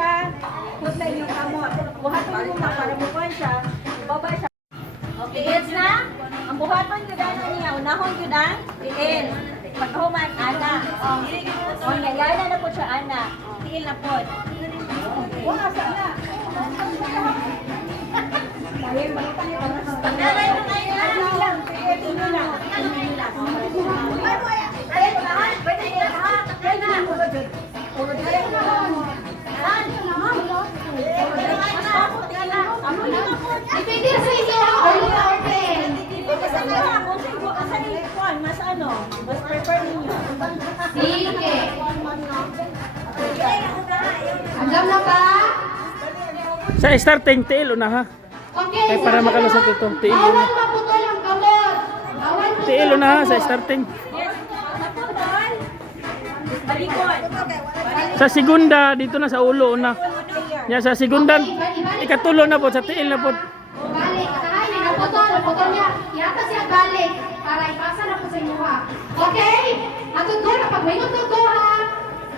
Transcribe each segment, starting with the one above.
siya, put na yung kamot. Buhaton mo na para mukuhan siya, ibaba siya. Okay, gets na? Ang buhaton ko dahil niya, unahon ko dahil, tiil. Pagkahuman, ana. O, nagana na po siya, ana. Tiil na po. Wala, sana. Depende sa inyo ang open. Mas ano, mas prefer ninyo. Sige. Hanggang na ba? Sa starting tail una ha. Okay. Kaya para makalusot ito, tail Bawal una. maputol ang kamot. Bawal Tail una ha sa starting. Yes, maputol. Balikod. Sa segunda dito na sa ulo una. Ya sa segunda ikatulo na po sa tail na po. balik. Kahay, may naputol niya. Yata siya balik para ipasa na po sa inyo ha. Okay? Matutol na pag may natuto ha.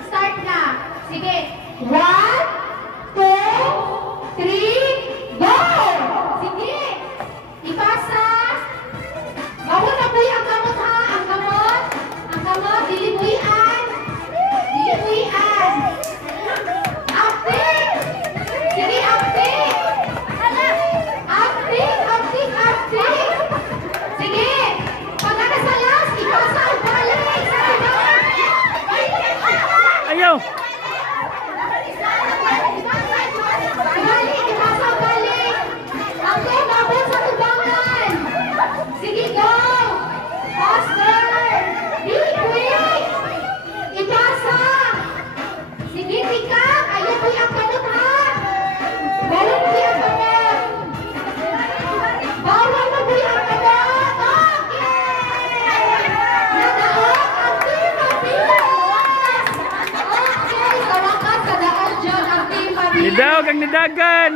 Start na. Sige. 1, 2, 3, go! Sige. Ipasa. Bawal na buhay ang kamot ha. Ang kamot. Ang kamot. Dilibuyan. Dilibuyan. Apik. Sige, apik. Apik, apik, apik. Sige. Pagka nasa last, ipasa ang balik. Ayaw. Balik, ipasa ang balik. Ako, mabot sa tubangan. Sige, go. Faster. Be quick. Ipasa. Sige, tikak. Ayaw po yung kanot ha. Bawal po yung kanot. Bawal mo po yung kanot. Okay. Nadaog ang team Pilipinas. Okay, sa wakas, kadaan dyan ang team Pilipinas. Nidaog ang nidagan.